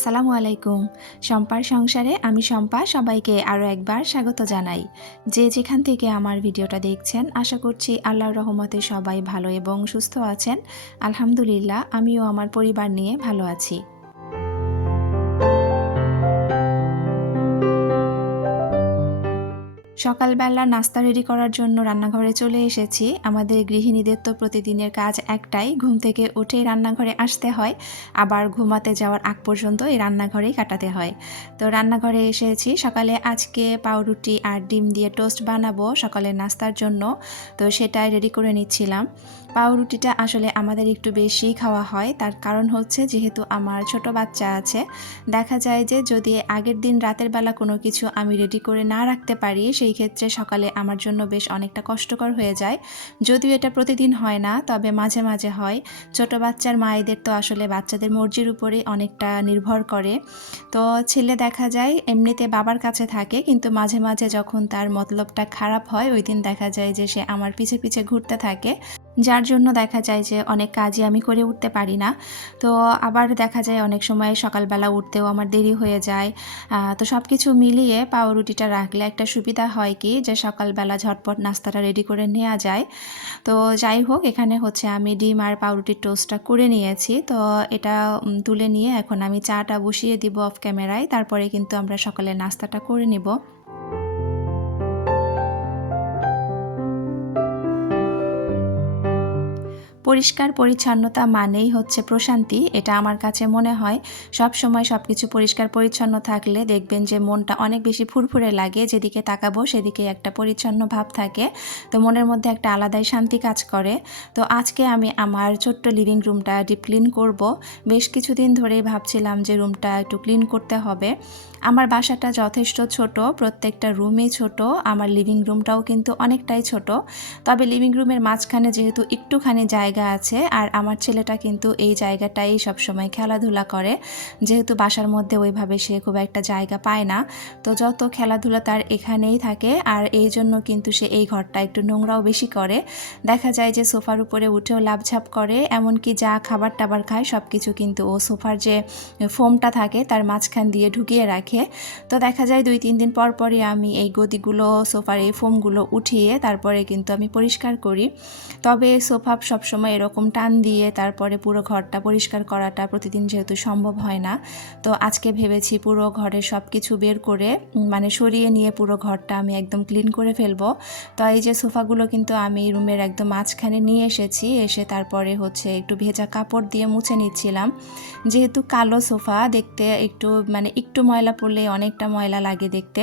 আসসালামু আলাইকুম। শম্পার সংসারে আমি শম্পা সবাইকে আরও একবার স্বাগত জানাই। যে যেখান থেকে আমার ভিডিওটা দেখছেন আশা করছি আল্লাহর রহমতে সবাই ভালো এবং সুস্থ আছেন। আলহামদুলিল্লাহ আমিও আমার পরিবার নিয়ে ভালো আছি। সকালবেলা নাস্তা রেডি করার জন্য রান্নাঘরে চলে এসেছি। আমাদের গৃহিণীদের তো প্রতিদিনের কাজ একটাই, ঘুম থেকে উঠেই রান্নাঘরে আসতে হয়, আবার ঘুমাতে যাওয়ার আগ পর্যন্ত এই রান্নাঘরেই কাটাতে হয়। তো রান্নাঘরে এসেছি, সকালে আজকে পাউরুটি আর ডিম দিয়ে টোস্ট বানাবো সকালের নাস্তার জন্য, তো সেটাই রেডি করে নিচ্ছিলাম। পাউরুটিটা আসলে আমাদের একটু বেশি খাওয়া হয়, তার কারণ হচ্ছে যেহেতু আমার ছোট বাচ্চা আছে, দেখা যায় যে যদি আগের দিন রাতের বেলা কোনো কিছু আমি রেডি করে না রাখতে পারি সেই ক্ষেত্রে সকালে আমার জন্য বেশ অনেকটা কষ্টকর হয়ে যায়। যদিও এটা প্রতিদিন হয় না, তবে মাঝে মাঝে হয়। ছোট বাচ্চার মায়েদের তো আসলে বাচ্চাদের মর্জির উপরেই অনেকটা নির্ভর করে। তো ছেলে দেখা যায় এমনিতে বাবার কাছে থাকে, কিন্তু মাঝে মাঝে যখন তার মতলবটা খারাপ হয় ওই দিন দেখা যায় যে সে আমার পিছে পিছে ঘুরতে থাকে, যার জন্য দেখা যায় যে অনেক কাজই আমি করে উঠতে পারি না। তো আবার দেখা যায় অনেক সময় সকালবেলা উঠতেও আমার দেরি হয়ে যায়। তো সব কিছু মিলিয়ে পাউরুটিটা রাখলে একটা সুবিধা হয় কি, যে সকালবেলা ঝটপট নাস্তাটা রেডি করে নেওয়া যায়। তো যাই হোক, এখানে হচ্ছে আমি ডিম আর পাউরুটির টোস্টটা করে নিয়েছি। তো এটা তুলে নিয়ে এখন আমি চাটা বসিয়ে দিব অফ ক্যামেরায়, তারপরে কিন্তু আমরা সকালে নাস্তাটা করে নিব। পরিষ্কার পরিচ্ছন্নতা মানেই হচ্ছে প্রশান্তি, এটা আমার কাছে মনে হয়। সব সময় সব কিছু পরিষ্কার পরিচ্ছন্ন থাকলে দেখবেন যে মনটা অনেক বেশি ফুরফুরে লাগে, যেদিকে তাকাবো সেদিকে একটা পরিচ্ছন্ন ভাব থাকে, তো মনের মধ্যে একটা আলাদাই শান্তি কাজ করে। তো আজকে আমি আমার ছোট্ট লিভিং রুমটা ডিপ ক্লিন করব। বেশ কিছুদিন ধরেই ভাবছিলাম যে রুমটা একটু ক্লিন করতে হবে। আমার বাসাটা যথেষ্ট ছোট, প্রত্যেকটা রুমই ছোট, আমার লিভিং রুমটাও কিন্তু অনেকটাই ছোট। তবে লিভিং রুমের মাঝখানে যেহেতু একটুখানি জায়গা আছে, আর আমার ছেলেটা কিন্তু এই জায়গাটাই সবসময় খেলাধুলা করে, যেহেতু বাসার মধ্যে ওইভাবে সে খুব একটা জায়গা পায় না, তো যত খেলাধুলা তার এখানেই থাকে, আর এই জন্য কিন্তু সে এই ঘরটা একটু নোংরাও বেশি করে। দেখা যায় যে সোফার উপরে উঠেও লাফঝাপ করে, এমনকি যা খাবার টাবার খায় সব কিছু কিন্তু ও সোফার যে ফোমটা থাকে তার মাঝখান দিয়ে ঢুকিয়ে রাখে। তো দেখা যায় 2-3 দিন পর পরই আমি এই গদিগুলো, সোফার এই ফোমগুলো উঠিয়ে তারপরে কিন্তু আমি পরিষ্কার করি। তবে সোফা সবসময় এরকম টান দিয়ে তারপরে পুরো ঘরটা পরিষ্কার করাটা প্রতিদিন যেহেতু সম্ভব হয় না, তো আজকে ভেবেছি পুরো ঘরের সব কিছু বের করে মানে সরিয়ে নিয়ে পুরো ঘরটা আমি একদম ক্লিন করে ফেলবো। তো এই যে সোফাগুলো কিন্তু আমি রুমের একদম মাঝখানে নিয়ে এসেছি, এসে তারপরে হচ্ছে একটু ভেজা কাপড় দিয়ে মুছে নিচ্ছিলাম। যেহেতু কালো সোফা, দেখতে একটু মানে একটু ময়লা পড়লে অনেকটা ময়লা লাগে দেখতে,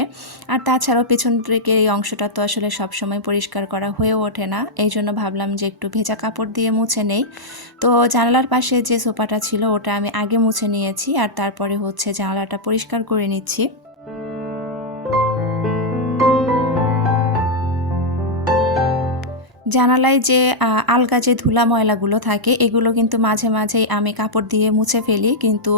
আর তাছাড়াও পেছন থেকে এই অংশটা তো আসলে সবসময় পরিষ্কার করা হয়ে ওঠে না, এই জন্য ভাবলাম যে একটু ভেজা কাপড় দিয়ে মুছে নেই। তো জানালার পাশে যে সোফাটা ছিল ওটা আমি আগে মুছে নিয়েছি, আর তারপরে হচ্ছে জানালাটা পরিষ্কার করে নিচ্ছি। জানালায় যে আলগা যে ধুলা ময়লাগুলো থাকে এগুলো কিন্তু মাঝে মাঝেই আমি কাপড় দিয়ে মুছে ফেলি, কিন্তু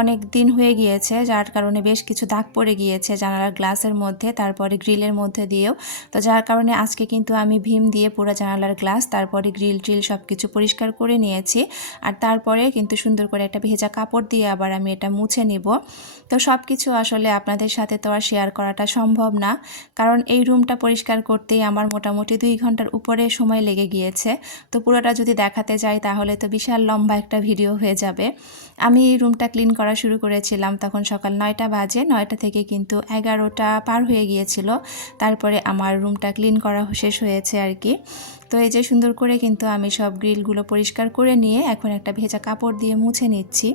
অনেক দিন হয়ে গিয়েছে যার কারণে বেশ কিছু দাগ পড়ে গিয়েছে জানালার গ্লাসের মধ্যে, তারপরে গ্রিলের মধ্যে দিয়েও। তো যার কারণে আজকে কিন্তু আমি ভীম দিয়ে পুরো জানালার গ্লাস, তারপরে গ্রিল ট্রিল সব কিছু পরিষ্কার করে নিয়েছি, আর তারপরে কিন্তু সুন্দর করে একটা ভেজা কাপড় দিয়ে আবার আমি এটা মুছে নিব। তো সব কিছু আসলে আপনাদের সাথে তো আর শেয়ার করাটা সম্ভব না, কারণ এই রুমটা পরিষ্কার করতেই আমার মোটামুটি 2 ঘন্টার উপরে সময় লেগে গিয়েছে। তো পুরোটা যদি দেখাতে যাই তাহলে তো বিশাল লম্বা একটা ভিডিও হয়ে যাবে। আমি এই রুমটা ক্লিন করা শুরু করেছিলাম তখন সকাল 9টা বাজে, 9টা থেকে কিন্তু 11টা পার হয়ে গিয়েছিল, তারপরে আমার রুমটা ক্লিন করা শেষ হয়েছে আর কি। তো এই যে সুন্দর করে কিন্তু আমি সব গ্রিলগুলো পরিষ্কার করে নিয়ে এখন একটা ভেজা কাপড় দিয়ে মুছে নিচ্ছি।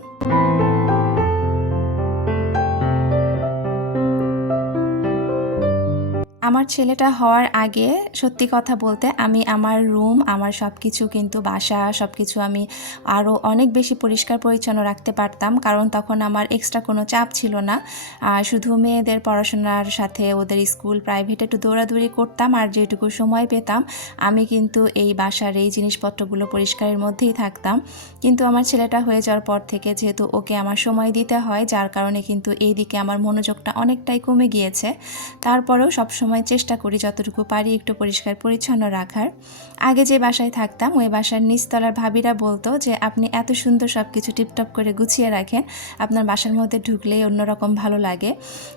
আমার ছেলেটা হওয়ার আগে সত্যি কথা বলতে আমি আমার রুম, আমার সব কিছু কিন্তু বাসা সব কিছু আমি আরও অনেক বেশি পরিষ্কার পরিচ্ছন্ন রাখতে পারতাম, কারণ তখন আমার এক্সট্রা কোনো চাপ ছিল না। শুধু মেয়েদের পড়াশোনার সাথে ওদের স্কুল প্রাইভেটে একটু দৌড়াদৌড়ি করতাম, আর যেটুকু সময় পেতাম আমি কিন্তু এই বাসার এই জিনিসপত্রগুলো পরিষ্কারের মধ্যেই থাকতাম। কিন্তু আমার ছেলেটা হয়ে যাওয়ার পর থেকে যেহেতু ওকে আমার সময় দিতে হয়, যার কারণে কিন্তু এই দিকে আমার মনোযোগটা অনেকটাই কমে গিয়েছে। তারপরেও সবসময় সময় চেষ্টা করি যতটুকু পারি একটু পরিষ্কার পরিচ্ছন্ন রাখার। আগে যে বাসায় থাকতাম ওই বাসার নিচতলার ভাবিরা বলতো যে আপনি এত সুন্দর সব কিছু টিপটপ করে গুছিয়ে রাখেন, আপনার বাসার মধ্যে ঢুকলেই অন্যরকম ভালো লাগে।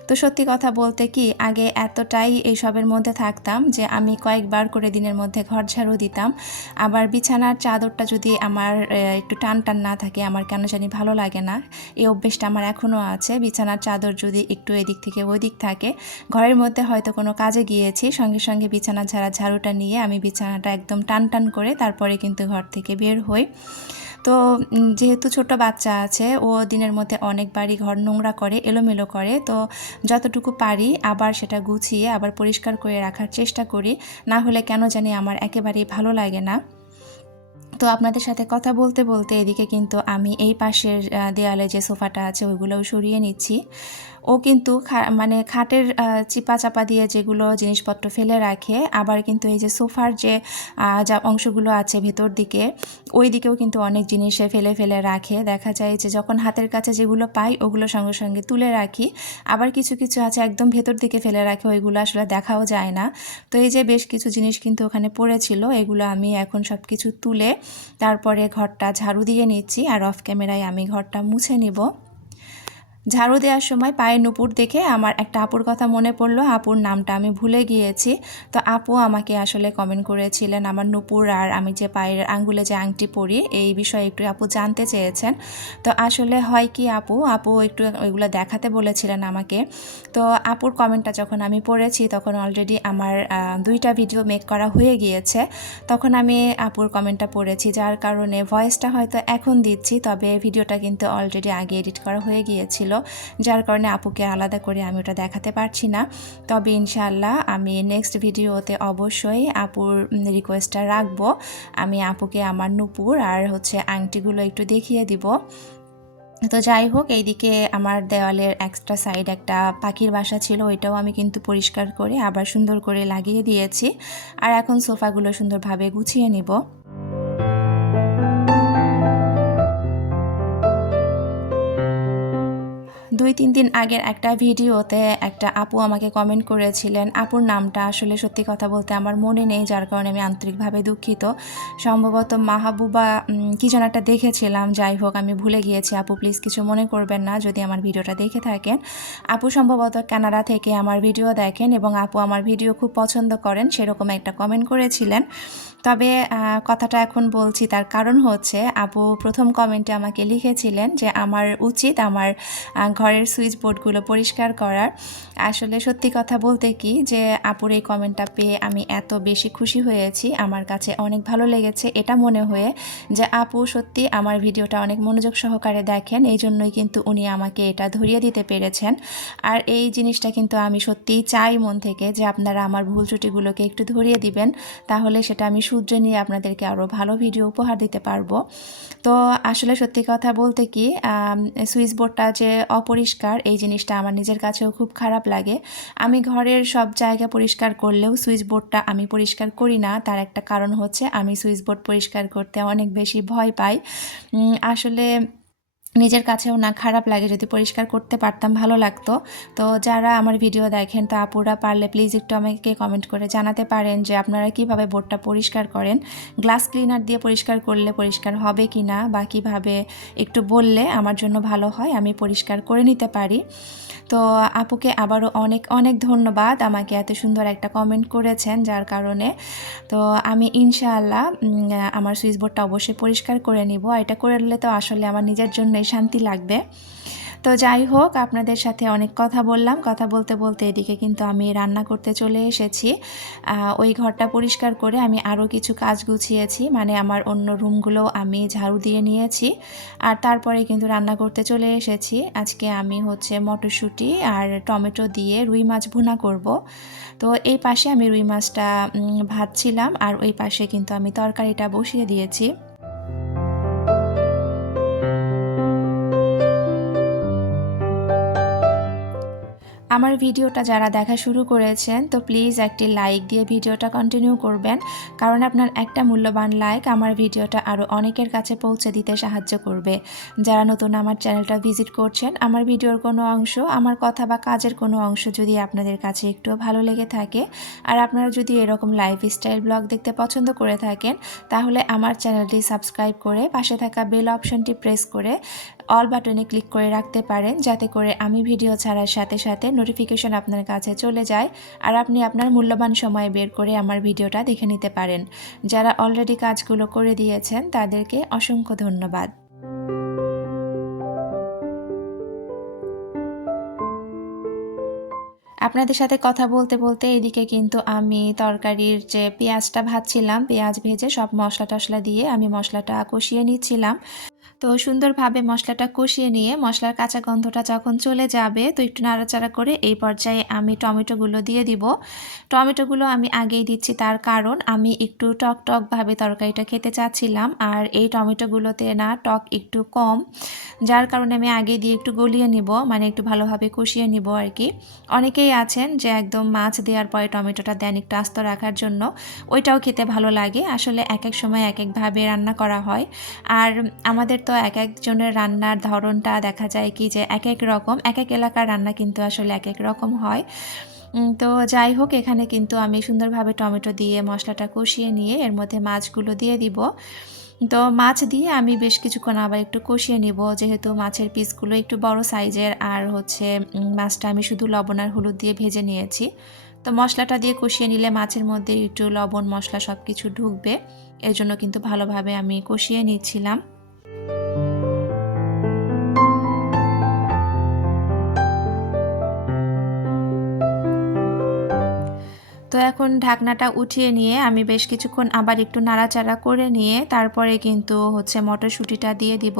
তো সত্যি কথা বলতে কি আগে এতটাই এইসবের মধ্যে থাকতাম যে আমি কয়েকবার করে দিনের মধ্যে ঘর ঝাড়ু দিতাম। আবার বিছানার চাদরটা যদি আমার একটু টান টান না থাকে আমার কেন জানি ভালো লাগে না। এই অভ্যেসটা আমার এখনও আছে। বিছানার চাদর যদি একটু এদিক থেকে ওই দিক থাকে, ঘরের মধ্যে হয়তো কোনো কাজে গিয়েছি, সঙ্গে সঙ্গে বিছানা ঝাড়ুটা নিয়ে আমি বিছানাটা একদম টান টান করে তারপরে কিন্তু ঘর থেকে বের হই। তো যেহেতু ছোট বাচ্চা আছে ও দিনের মধ্যে অনেকবারই ঘর নোংরা করে, এলোমেলো করে, তো যতটুকু পারি আবার সেটা গুছিয়ে আবার পরিষ্কার করে রাখার চেষ্টা করি, না হলে কেন জানি আমার একেবারেই ভালো লাগে না। তো আপনাদের সাথে কথা বলতে বলতে এদিকে কিন্তু আমি এই পাশের দেয়ালে যে সোফাটা আছে ওইগুলোও সরিয়ে নিচ্ছি। ও কিন্তু মানে খাটের চিপা চাপা দিয়ে যেগুলো জিনিসপত্র ফেলে রাখে, আবার কিন্তু এই যে সোফার যে যা অংশগুলো আছে ভেতর দিকে ওই দিকেও কিন্তু অনেক জিনিস ফেলে ফেলে রাখে। দেখা যায় যে যখন হাতের কাছে যেগুলো পাই ওগুলো সঙ্গে সঙ্গে তুলে রাখি, আবার কিছু কিছু আছে একদম ভেতর দিকে ফেলে রাখে, ওইগুলো আসলে দেখাও যায় না। তো এই যে বেশ কিছু জিনিস কিন্তু ওখানে পড়েছিল, এগুলো আমি এখন সব কিছু তুলে তারপরে ঘরটা ঝাড়ু দিয়ে নিচ্ছি, আর অফ ক্যামেরায় আমি ঘরটা মুছে নিব। ঝাড়ু দেওয়ার সময় পায়ে নুপুর দেখে আমার একটা আপুর কথা মনে পড়লো, আপুর নামটা আমি ভুলে গিয়েছি। তো আপু আমাকে আসলে কমেন্ট করেছিলেন আমার নুপুর আর আমি যে পায়ের আঙ্গুলে যে আংটি পরি এই বিষয়ে একটু আপু জানতে চেয়েছেন। তো আসলে হয় কি আপু একটু ওইগুলো দেখাতে বলেছিলেন আমাকে। তো আপুর কমেন্টটা যখন আমি পড়েছি তখন অলরেডি আমার 2টা ভিডিও মেক করা হয়ে গিয়েছে। তখন আমি আপুর কমেন্টটা পড়েছি, যার কারণে ভয়েসটা হয়তো এখন দিচ্ছি, তবে ভিডিওটা কিন্তু অলরেডি আগে এডিট করা হয়ে গিয়েছিল, যার কারণে আপুকে আলাদা করে আমি ওটা দেখাতে পারছি না। তবে ইনশাআল্লাহ আমি নেক্সট ভিডিওতে অবশ্যই আপুর রিকোয়েস্টটা রাখবো, আমি আপুকে আমার নুপুর আর আংটিগুলো একটু দেখিয়ে দিব। তো যাই হোক, এইদিকে আমার দেওয়ালের এক্সট্রা সাইড একটা পাখির বাসা ছিল, ওইটাও আমি কিন্তু পরিষ্কার করে আবার সুন্দর করে লাগিয়ে দিয়েছি। আর এখন সোফাগুলো সুন্দরভাবে গুছিয়ে নিব। 2-3 দিন আগের একটা ভিডিওতে একটা আপু আমাকে কমেন্ট করেছিলেন, আপুর নামটা আসলে সত্যি কথা বলতে আমার মনে নেই, যার কারণে আমি আন্তরিকভাবে দুঃখিত। সম্ভবত মাহবুবা কি যেন একটা দেখেছিলাম, যাই হোক আমি ভুলে গিয়েছি। আপু প্লিজ কিছু মনে করবেন না যদি আমার ভিডিওটা দেখে থাকেন। আপু সম্ভবত কানাডা থেকে আমার ভিডিও দেখেন এবং আপু আমার ভিডিও খুব পছন্দ করেন, সেরকম একটা কমেন্ট করেছিলেন। তবে কথাটা এখন বলছি, তার কারণ হচ্ছে আপু প্রথম কমেন্টে আমাকে লিখেছিলেন যে আমার উচিত আমার ঘরের সুইচ বোর্ডগুলো পরিষ্কার করার। আসলে সত্যি কথা বলতে কি যে আপুর এই কমেন্টটা পেয়ে আমি এত বেশি খুশি হয়েছি, আমার কাছে অনেক ভালো লেগেছে এটা মনে হয়ে যে আপু সত্যি আমার ভিডিওটা অনেক মনোযোগ সহকারে দেখেন, এই জন্যই কিন্তু উনি আমাকে এটা ধরিয়ে দিতে পেরেছেন। আর এই জিনিসটা কিন্তু আমি সত্যিই চাই মন থেকে যে আপনারা আমার ভুল ত্রুটিগুলোকে একটু ধরিয়ে দিবেন, তাহলে সেটা আমি শুধরে নিয়ে আপনাদেরকে আরও ভালো ভিডিও উপহার দিতে পারবো। তো আসলে সত্যি কথা বলতে কি সুইচ বোর্ডটা যে অপরিষ্কার এই জিনিসটা আমার নিজের কাছেও খুব খারাপ লাগে। আমি ঘরের সব জায়গা পরিষ্কার করলেও সুইচ বোর্ডটা আমি পরিষ্কার করি না, তার একটা কারণ হচ্ছে আমি সুইচ বোর্ড পরিষ্কার করতে অনেক বেশি ভয় পাই। আসলে নিজের কাছেও না খারাপ লাগে, যদি পরিষ্কার করতে পারতাম ভালো লাগতো। তো যারা আমার ভিডিও দেখেন তা আপুরা পারলে প্লিজ একটু আমাকে কমেন্ট করে জানাতে পারেন যে আপনারা কিভাবে বোর্ডটা পরিষ্কার করেন, গ্লাস ক্লিনার দিয়ে পরিষ্কার করলে পরিষ্কার হবে কি না, বা কীভাবে একটু বললে আমার জন্য ভালো হয়, আমি পরিষ্কার করে নিতে পারি। তো আপুকে আবারও অনেক অনেক ধন্যবাদ, আমাকে এত সুন্দর একটা কমেন্ট করেছেন, যার কারণে তো আমি ইনশাআল্লাহ আমার সুইচ বোর্ডটা অবশ্যই পরিষ্কার করে নিব। এটা করলে তো আসলে আমার নিজের জন্যই শান্তি লাগবে। তো যাই হোক, আপনাদের সাথে অনেক কথা বললাম, কথা বলতে বলতে এদিকে কিন্তু আমি রান্না করতে চলে এসেছি। ওই ঘরটা পরিষ্কার করে আমি আরও কিছু কাজ গুছিয়েছি, মানে আমার অন্য রুমগুলো আমি ঝাড়ু দিয়ে নিয়েছি, আর তারপরে কিন্তু রান্না করতে চলে এসেছি। আজকে আমি মটরশুঁটি আর টমেটো দিয়ে রুই মাছ ভুনা করব। তো এই পাশে আমি রুই মাছটা ভাজছিলাম, আর ওই পাশে কিন্তু আমি তরকারিটা বসিয়ে দিয়েছি। আমার ভিডিওটা যারা দেখা শুরু করেছেন তো প্লিজ একটি লাইক দিয়ে ভিডিওটা কন্টিনিউ করবেন, কারণ আপনার একটা মূল্যবান লাইক আমার ভিডিওটা আরও অনেকের কাছে পৌঁছে দিতে সাহায্য করবে। যারা নতুন আমার চ্যানেলটা ভিজিট করছেন, আমার ভিডিওর কোনো অংশ, আমার কথা বা কাজের কোনো অংশ যদি আপনাদের কাছে একটু ভালো লেগে থাকে আর আপনারা যদি এরকম লাইফস্টাইল ব্লগ দেখতে পছন্দ করে থাকেন, তাহলে আমার চ্যানেলটি সাবস্ক্রাইব করে পাশে থাকা বেল অপশনটি প্রেস করে অল বাটনে ক্লিক করে রাখতে পারেন, যাতে করে আমি ভিডিও ছাড়ার সাথে সাথে নোটিফিকেশন আপনার কাছে চলে যায় আর আপনি আপনার মূল্যবান সময় বের করে আমার ভিডিওটা দেখে নিতে পারেন। যারা অলরেডি কাজগুলো করে দিয়েছেন তাদেরকে অসংখ্য ধন্যবাদ। আপনাদের সাথে কথা বলতে বলতে এদিকে কিন্তু আমি তরকারির যে পেঁয়াজটা ভাজছিলাম, পেঁয়াজ ভেজে সব মশলা টশলা দিয়ে আমি মশলাটা কষিয়ে নিচ্ছিলাম। তো সুন্দরভাবে মশলাটা কষিয়ে নিয়ে মশলার কাঁচা গন্ধটা যখন চলে যাবে তো একটু নাড়াচাড়া করে এই পর্যায়ে আমি টমেটোগুলো দিয়ে দিব। টমেটোগুলো আমি আগেই দিচ্ছি, তার কারণ আমি একটু টক টকভাবে তরকারিটা খেতে চাচ্ছিলাম আর এই টমেটোগুলোতে না টক একটু কম, যার কারণে আমি আগে দিয়ে একটু গলিয়ে নিব, মানে একটু ভালোভাবে কষিয়ে নিব আর কি। অনেকেই আছেন যে একদম মাছ দেওয়ার পরে টমেটোটা দেন একটু আস্ত রাখার জন্য, ওইটাও খেতে ভালো লাগে। আসলে এক এক সময় এক একভাবে রান্না করা হয় আর আমাদের তো এক একজনের রান্নার ধরনটা দেখা যায় কি যে এক এক রকম, এক এক এলাকার রান্না কিন্তু আসলে এক এক রকম হয়। তো যাই হোক, এখানে কিন্তু আমি সুন্দরভাবে টমেটো দিয়ে মশলাটা কষিয়ে নিয়ে এর মধ্যে মাছগুলো দিয়ে দিব। তো মাছ দিয়ে আমি বেশ কিছুক্ষণ আবার একটু কষিয়ে নিব, যেহেতু মাছের পিসগুলো একটু বড় সাইজের আর হচ্ছে মাছটা আমি শুধু লবণ আর হলুদ দিয়ে ভেজে নিয়েছি। তো মশলাটা দিয়ে কষিয়ে নিলে মাছের মধ্যে একটু লবণ মশলা সব কিছু ঢুকবে, এর জন্য কিন্তু ভালোভাবে আমি কষিয়ে নিচ্ছিলাম। তো এখন ঢাকনাটা উঠিয়ে নিয়ে আমি বেশ কিছুক্ষণ আবার একটু নাড়াচাড়া করে নিয়ে তারপরে কিন্তু হচ্ছে মটরশুঁটিটা দিয়ে দিব।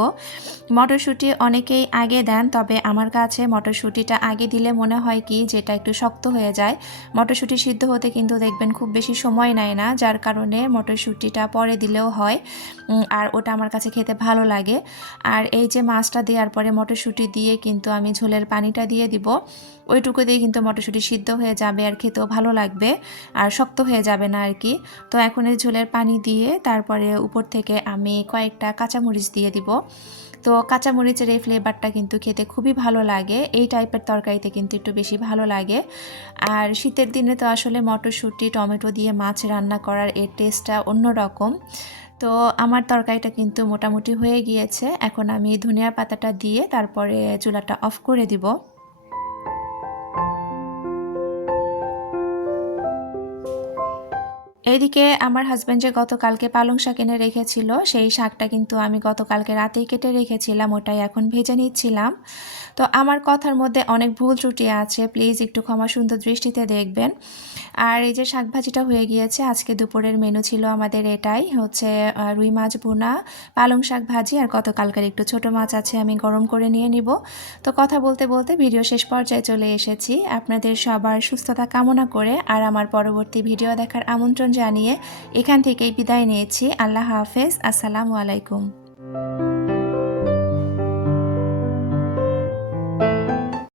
মটরশুঁটি অনেকেই আগে দেন, তবে আমার কাছে মটরশুঁটিটা আগে দিলে মনে হয় কি যেটা একটু শক্ত হয়ে যায়। মটরশুঁটি সিদ্ধ হতে কিন্তু দেখবেন খুব বেশি সময় নেয় না, যার কারণে মটরশুঁটিটা পরে দিলেও হয় আর ওটা আমার কাছে খেতে ভালো লাগে। আর এই যে মাছটা দেওয়ার পরে মটরশুঁটি দিয়ে কিন্তু আমি ঝোলের পানিটা দিয়ে দিব, ওইটুকু দিয়ে কিন্তু মটরশুঁটি সিদ্ধ হয়ে যাবে আর খেতেও ভালো লাগবে আর শক্ত হয়ে যাবে না আর কি। তো এখন এই ঝোলের পানি দিয়ে তারপরে উপর থেকে আমি কয়েকটা কাঁচামরিচ দিয়ে দিব। তো কাঁচামরিচের এই ফ্লেভারটা কিন্তু খেতে খুবই ভালো লাগে, এই টাইপের তরকারিতে কিন্তু একটু বেশি ভালো লাগে। আর শীতের দিনে তো আসলে মটরশুঁটি টমেটো দিয়ে মাছ রান্না করার এর টেস্টটা অন্যরকম। তো আমার তরকারিটা কিন্তু মোটামুটি হয়ে গিয়েছে, এখন আমি ধনিয়ার পাতাটা দিয়ে তারপরে চুলাটা অফ করে দিব। এইদিকে আমার হাজব্যান্ড যে গতকালকে পালং শাক এনে রেখেছিল, সেই শাকটা কিন্তু আমি গতকালকে রাতেই কেটে রেখেছিলাম, ওটাই এখন ভেজে নিচ্ছিলাম। তো আমার কথার মধ্যে অনেক ভুল ত্রুটি আছে, প্লিজ একটু ক্ষমা সুন্দর দৃষ্টিতে দেখবেন। আর এই যে শাক ভাজিটা হয়ে গিয়েছে, আজকে দুপুরের মেনু ছিল আমাদের এটাই হচ্ছে রুই মাছ ভুনা, পালং শাক ভাজি আর গতকালকার একটু ছোট মাছ আছে আমি গরম করে নিয়ে নিব। তো কথা বলতে বলতে ভিডিও শেষ পর্যায়ে চলে এসেছি। আপনাদের সবার সুস্থতা কামনা করে আর আমার পরবর্তী ভিডিও দেখার আমন্ত্রণ জানিয়ে এখান থেকেই বিদায় নিয়েছি। আল্লাহ হাফেজ, আসসালামু আলাইকুম।